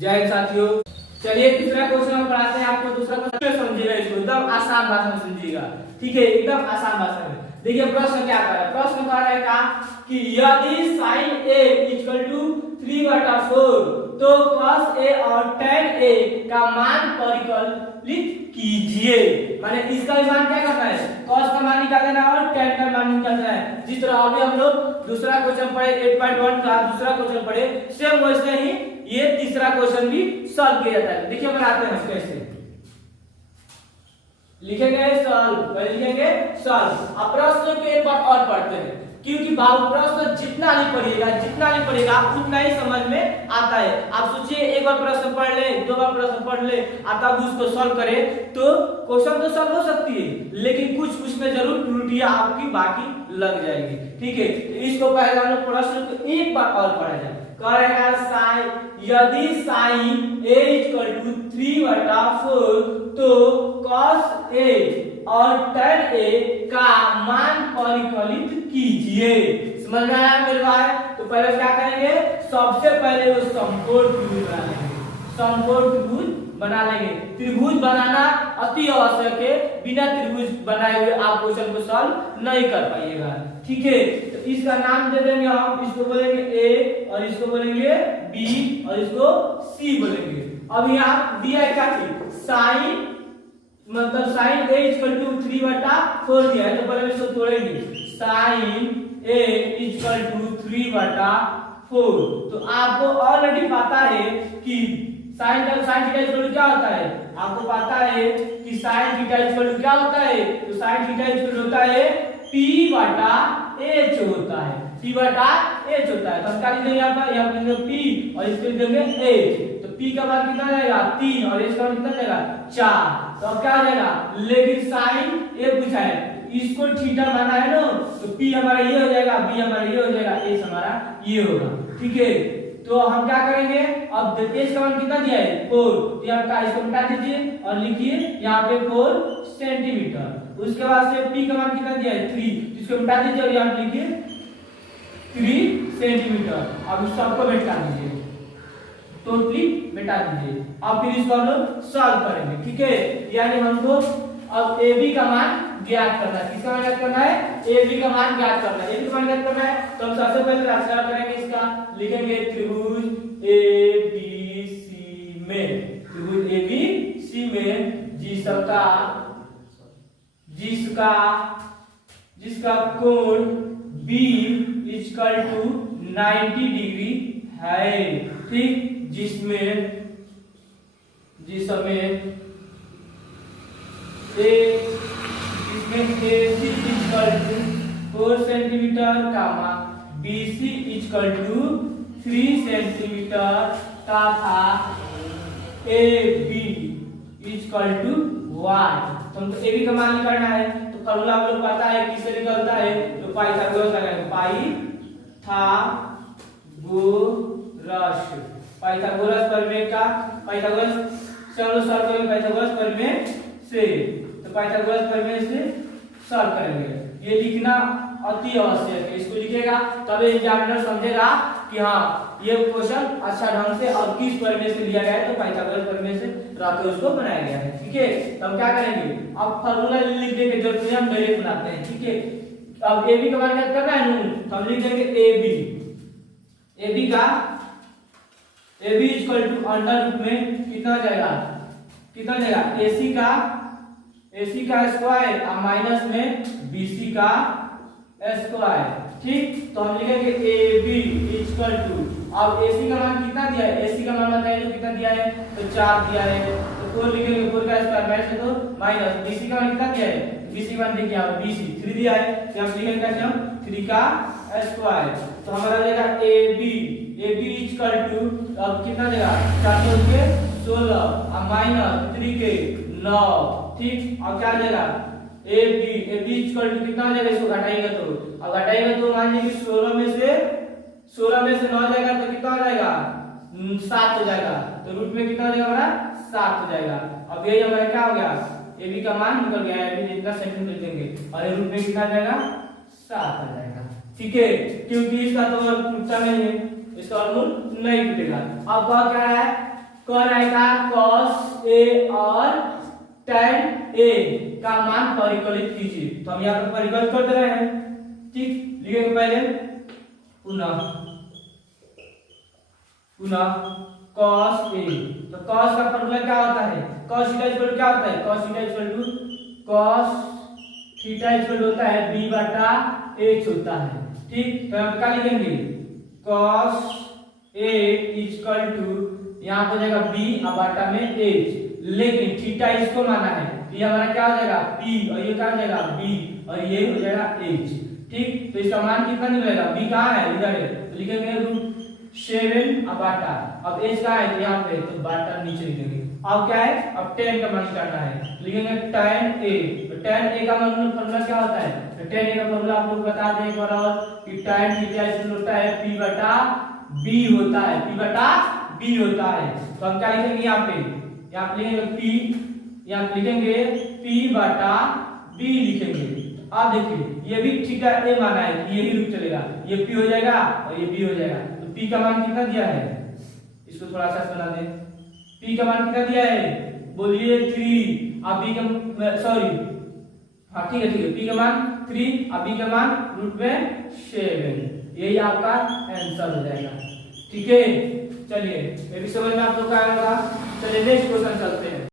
जय हिंद साथियों। चलिए दूसरा क्वेश्चन हम पढ़ाते हैं आपको। दूसरा क्वेश्चन समझिएगा, इसको एकदम आसान भाषा में समझिएगा, ठीक है, एकदम आसान भाषा में। देखिए प्रश्न क्या कह रहा है, प्रश्न कह रहा है का कि यदि sin a इक्वल टू 3/4 तो cos a और tan a का मान परिकलित कीजिए। माने इसका मान क्या करना है, cos का मान निकालना है और tan का मान निकालना है। जिस तरह अभी हम लोग दूसरा क्वेश्चन पढ़े 8.1 का दूसरा क्वेश्चन पढ़े, सेम वैसे ही ये तीसरा क्वेश्चन भी सॉल्व किया जाता है। देखिए बनाते हैं कैसे लिखेंगे, सॉल्व लिखेंगे सॉल्व। अब प्रश्न को एक बार और पढ़ते हैं, क्योंकि भाव प्रश्न जितना नहीं पढ़ेगा उतना ही समझ में आता है। आप सोचिए एक बार प्रश्न पढ़ ले, दो बार प्रश्न पढ़ ले, तब उसको सॉल्व करे तो क्वेश्चन तो सॉल्व हो सकती है, लेकिन कुछ में जरूर त्रुटियां आपकी बाकी लग जाएगी, ठीक है। इसको पहले हम लोग प्रश्न को एक बार और पढ़ा जाए। करेगा साइन, यदि sin a इक्वल टू 3/4 तो cos a और tan a का मान परिकलित कीजिए। समझ में आया मेरे भाई? तो पहले क्या करेंगे, सबसे पहले वो समकोण त्रिभुज बना लेंगे, समकोण त्रिभुज बना लेंगे। त्रिभुज बनाना अति आवश्यक है, बिना त्रिभुज बनाए हुए आप क्वेश्चन को सॉल्व नहीं कर पाइएगा, ठीक है। तो इसका नाम दे देंगे हम, इसको बोलेंगे a और इसको बोलेंगे b और इसको c बोलेंगे। अब यहाँ दिया है क्या चीज, साइन, मतलब sin a इक्वल टू 3/4 दिया है, तो पहले इसको तोड़ेंगे। sin a इक्वल टू 3/4, तो आपको ऑलरेडी पता है कि sin थीटा इक्वल टू क्या होता है, आपको पता है कि sin थीटा इक्वल टू क्या होता है, तो sin थीटा इक्वल होता है p/h होता है, p/h होता है। तो हम क्या लिखेंगे यहाँ पर, यहाँ लिखेंगे p और इसको लिखेंगे h। तो p का मान कितना जाएगा 3 और h का मान कितना जाएगा 4। तो अब क्या आ जाएगा, लेकिन sin a पूछा है, इसको थीटा माना है ना, तो p हमारा ये हो जाएगा, b हमारा ये हो जाएगा, h हमारा ये होगा, ठीक है। तो हम क्या करेंगे, अब h का मान कितना दिया है 4, तो यहाँ का इसको मिटा दीजिए और लिखिए यहाँ पे 4 सेंटीमीटर। उसके बाद से p का मान कितना दिया है 3, इसको मिटा दीजिए और यहाँ लिखिए 3 सेंटीमीटर। अब इस सबको मिटा दीजिए, टोटली मिटा दीजिए। अब फिर इसको हम लोग सॉल्व करेंगे, ठीक है। यानी हमको अब ab का मान ज्ञात करना है। किसका मान ज्ञात करना है, ab का मान ज्ञात करना है। ab का मान ज्ञात करना है तो हम सबसे पहले राशि करेंगे, इसका लिखेंगे त्रिभुज abc में, त्रिभुज abc में जिसका कोण b इक्वल टू 90 डिग्री है, ठीक, जिसमें AC equal to 4 centimetre comma BC equal to 3 centimetre तथा AB इक्वल टू 1। तो हमको AB का मान निकालना है, तो फॉर्मूला आप लोग पता है किससे निकलता है, तो पाइथागोरस लगाएंगे, पाइथागोरस प्रमेय का, पाइथागोरस चलो सॉल्व करेंगे पाइथागोरस प्रमेय से, तो पाइथागोरस प्रमेय से सॉल्व करेंगे। ये लिखना अति आवश्यक है, इसको लिखेगा तब एग्जामिनर समझेगा कि हाँ ये क्वेश्चन अच्छा ढंग से और किस प्रमेय से लिया गया है, तो पाइथागोरस प्रमेय से रात को उसको बनाया गया है, ठीक है। तब क्या करेंगे, अब फार्मूला लिखने की जरूरत नहीं, हम डायरेक्ट बनाते हैं, ठीक है। अब AB का मान ज्ञात करना है, तो हम लिख देंगे AB का AB equal to under root में कितना जाएगा AC का स्क्वायर और माइनस में BC का स्क्वायर, ठीक। तो हम लिखेंगे AB इक्वल टू, अब AC का मान कितना दिया है, AC का मान बताइए तो कितना दिया है, तो 4 दिया है, तो 4 लिखेंगे, 4 का स्क्वायर माइनस तो माइनस BC का मान कितना दिया है, BC का मान देखिए आप BC 3 दिया है, तो हम लिखेंगे कैसे, हम 3 का स्क्वायर। तो हमारा आ जाएगा AB इक्वल टू, अब कितना देगा 4 के 16 और माइनस 3 के 9, ठीक। अब क्या जाएगा AB इक्वल टू कितना हो जाएगा, इसको घटाएंगे तो मान लीजिए 16 में से 9 जाएगा तो कितना हो जाएगा 7 हो जाएगा, तो रूट में कितना हो जाएगा हमारा 7 हो जाएगा। अब यही हमारा क्या हो गया, AB का मान निकल गया, AB जितना सेंटीमीटर देंगे और रूट में कितना जाएगा 7 आ जाएगा, ठीक है। क्योंकि इसका तो टूटता नहीं है, इसका मूल नहीं टूटेगा। अब क्या है कौन आएगा cos a और tan a का मान परिकलित कीजिए। तो हम यहाँ पर परिकलित कर दे रहे हैं, ठीक। लिखेंगे पहले पुनः cos a। तो cos का फॉर्मूला क्या होता है, cos थीटा इक्वल क्या होता है, cos थीटा इक्वल होता है b बटा h होता है, ठीक। तो हम क्या लिखेंगे cos a इक्वल टू यहाँ हो जाएगा b और बटा में h, लेकिन थीटा इसको माना है, तो ये हमारा क्या हो जाएगा p और ये क्या हो जाएगा b और ये हो जाएगा h, ठीक। तो इसका मान कितना निकलेगा, b कहाँ है इधर है, तो लिखेंगे √7 और बाटा। अब h कहाँ है, तो यहाँ पे, तो बाटा नीचे लिखेंगे। अब क्या है, अब tan का मान निकालना है, तो लिखेंगे tan a। तो tan a का फॉर्मूला क्या होता है, तो tan a का फॉर्मूला आप लोग बता दें एक बार और कि tan थीटा इक्वल होता है p बटा b होता है, p बटा b होता है। तो हम क्या लिखेंगे यहाँ पे लिखेंगे p, यहाँ पे लिखेंगे p बटा b लिखेंगे। अब देखिए ये भी थीटा a माना है, यही रूप चलेगा, ये p हो जाएगा और ये b हो जाएगा। तो p का मान कितना दिया है, इसको थोड़ा सा बना दें, p का मान कितना दिया है, बोलिए 3, अब b का सॉरी हाँ ठीक है p का मान 3 और b का मान √7, यही आपका आंसर हो जाएगा, ठीक है। चलिए ये भी समझ में आप लोग का आया होगा। चलिए नेक्स्ट क्वेश्चन चलते हैं।